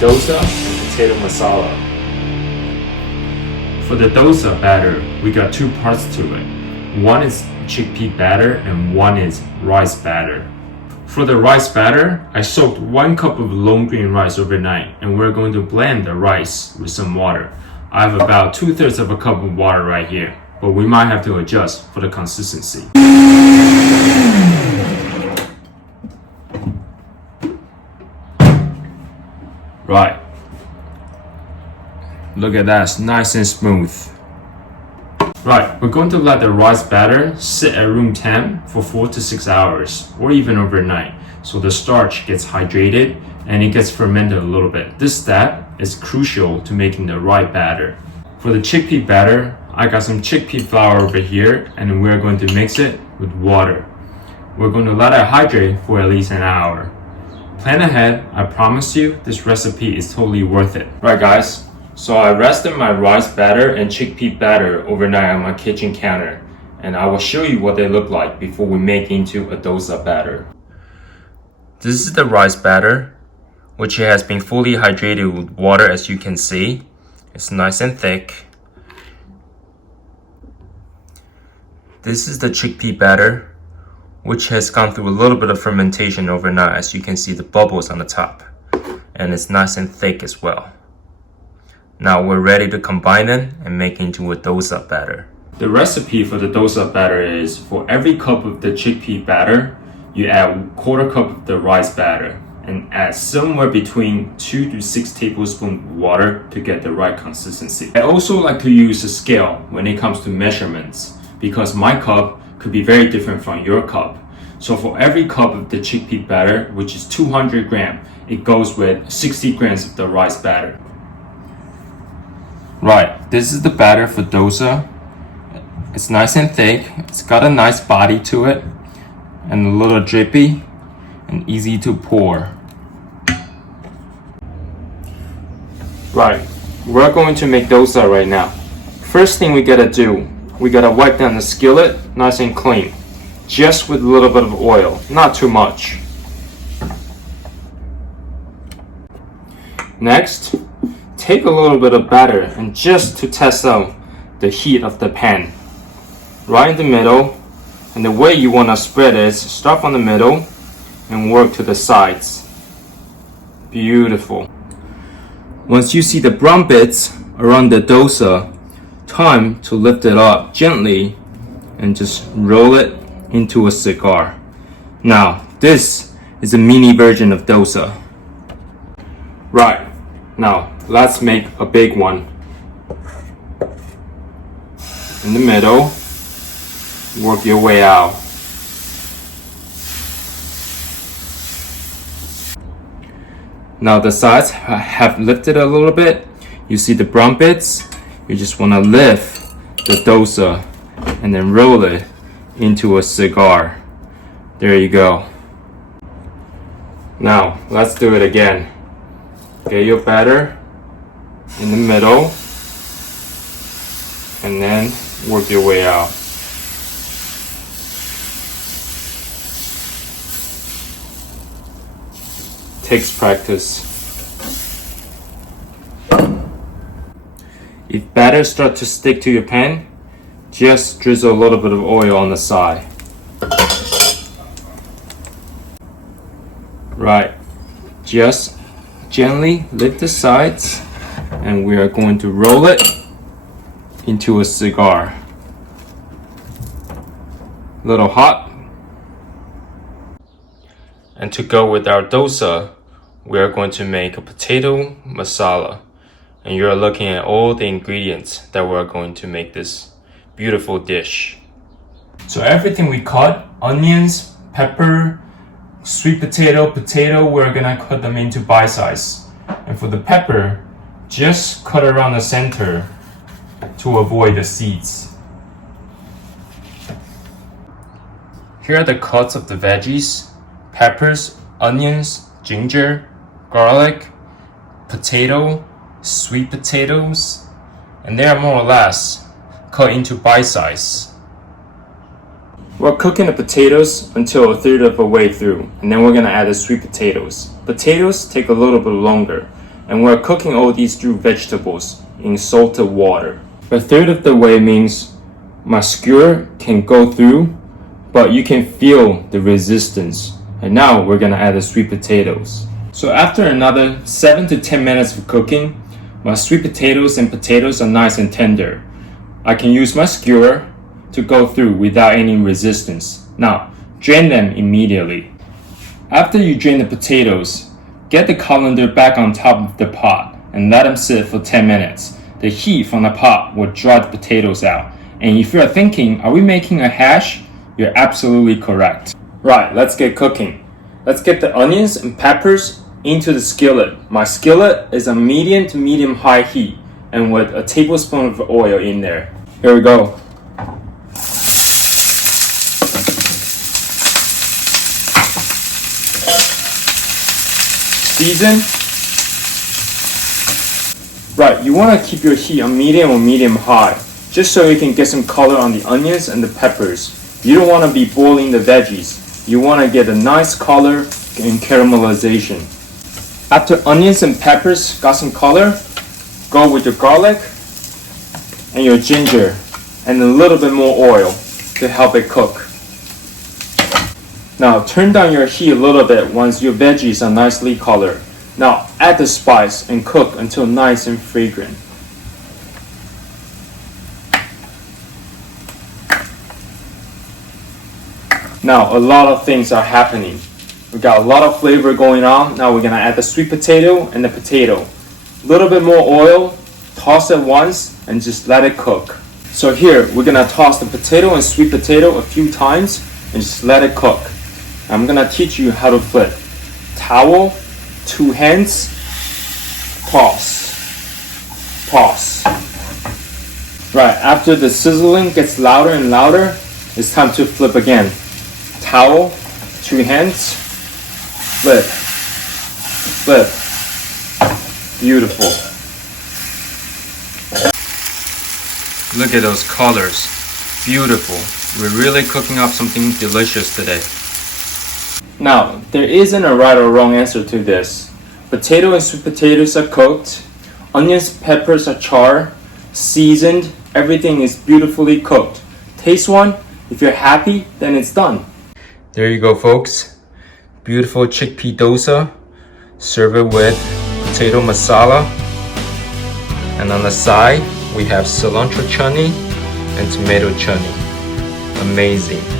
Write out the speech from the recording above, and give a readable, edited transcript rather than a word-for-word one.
dosa and potato masala. For the dosa batter, we got two parts to it. One is chickpea batter and one is rice batter. For the rice batter, I soaked 1 cup of long green rice overnight, and we're going to blend the rice with some water. I have about 2/3 of a cup of water right here, but we might have to adjust for the consistency. Right. Look at that, it's nice and smooth. Right, we're going to let the rice batter sit at room temp for 4 to 6 hours, or even overnight, so the starch gets hydrated and it gets fermented a little bit. This step is crucial to making the right batter. For the chickpea batter, I got some chickpea flour over here, and we're going to mix it with water. We're going to let it hydrate for at least an hour. Plan ahead, I promise you this recipe is totally worth it. Right guys, so I rested my rice batter and chickpea batter overnight on my kitchen counter, and I will show you what they look like before we make into a dosa batter. This is the rice batter, which has been fully hydrated with water, as you can see. It's nice and thick. This is the chickpea batter, which has gone through a little bit of fermentation overnight, as you can see the bubbles on the top, and it's nice and thick as well. Now we're ready to combine them and make into a dosa batter. The recipe for the dosa batter is, for every cup of the chickpea batter, you add 1/4 cup of the rice batter and add somewhere between 2 to 6 tablespoons of water to get the right consistency. I also like to use a scale when it comes to measurements, because my cup could be very different from your cup. So for every cup of the chickpea batter, which is 200 grams, it goes with 60 grams of the rice batter. Right, this is the batter for dosa. It's nice and thick, it's got a nice body to it, and a little drippy and easy to pour. Right, we're going to make dosa right now. First thing we gotta do, we gotta wipe down the skillet nice and clean, just with a little bit of oil, not too much. Next, take a little bit of batter and just to test out the heat of the pan. Right in the middle, and the way you want to spread is start from the middle and work to the sides. Beautiful. Once you see the brown bits around the dosa, time to lift it up gently and just roll it into a cigar. Now, this is a mini version of dosa. Right, now let's make a big one. In the middle, work your way out. Now the sides have lifted a little bit. You see the brown bits? You just want to lift the dosa and then roll it into a cigar. There you go. Now let's do it again. Get your batter in the middle and then work your way out. Takes practice. If batter starts to stick to your pan, just drizzle a little bit of oil on the side. Right, just gently lift the sides and we are going to roll it into a cigar. A little hot. And to go with our dosa, we are going to make a potato masala. And you're looking at all the ingredients that we're going to make this beautiful dish. So everything we cut, onions, pepper, sweet potato, we're gonna cut them into bite size. And for the pepper, just cut around the center to avoid the seeds. Here are the cuts of the veggies: peppers, onions, ginger, garlic, potato, sweet potatoes, and they are more or less cut into bite size. We're cooking the potatoes until 1/3 of the way through, and then we're gonna add the sweet potatoes. Potatoes take a little bit longer, and we're cooking all these through vegetables in salted water. A third of the way means my skewer can go through, but you can feel the resistance. And now we're gonna add the sweet potatoes. So after another 7 to 10 minutes of cooking, my sweet potatoes and potatoes are nice and tender. I can use my skewer to go through without any resistance. Now, drain them immediately. After you drain the potatoes, get the colander back on top of the pot and let them sit for 10 minutes. The heat from the pot will dry the potatoes out. And if you're thinking, are we making a hash? You're absolutely correct. Right, let's get cooking. Let's get the onions and peppers into the skillet. My skillet is a medium to medium high heat and with a tablespoon of oil in there. Here we go. Season. Right, you want to keep your heat on medium or medium high, just so you can get some color on the onions and the peppers. You don't want to be boiling the veggies. You want to get a nice color and caramelization. After onions and peppers got some color, go with your garlic and your ginger and a little bit more oil to help it cook. Now turn down your heat a little bit once your veggies are nicely colored. Now add the spice and cook until nice and fragrant. Now a lot of things are happening. We got a lot of flavor going on. Now we're gonna add the sweet potato and the potato. A little bit more oil, toss it once and just let it cook. So here we're gonna toss the potato and sweet potato a few times and just let it cook. I'm gonna teach you how to flip. Towel, 2 hands, toss, toss. Right, after the sizzling gets louder and louder, it's time to flip again. Towel, 2 hands, flip, flip. Beautiful. Look at those colors. Beautiful. We're really cooking up something delicious today. Now, there isn't a right or wrong answer to this. Potato and sweet potatoes are cooked. Onions, peppers are charred, seasoned. Everything is beautifully cooked. Taste one. If you're happy, then it's done. There you go, folks. Beautiful chickpea dosa. Serve it with potato masala. And on the side, we have cilantro chutney and tomato chutney. Amazing.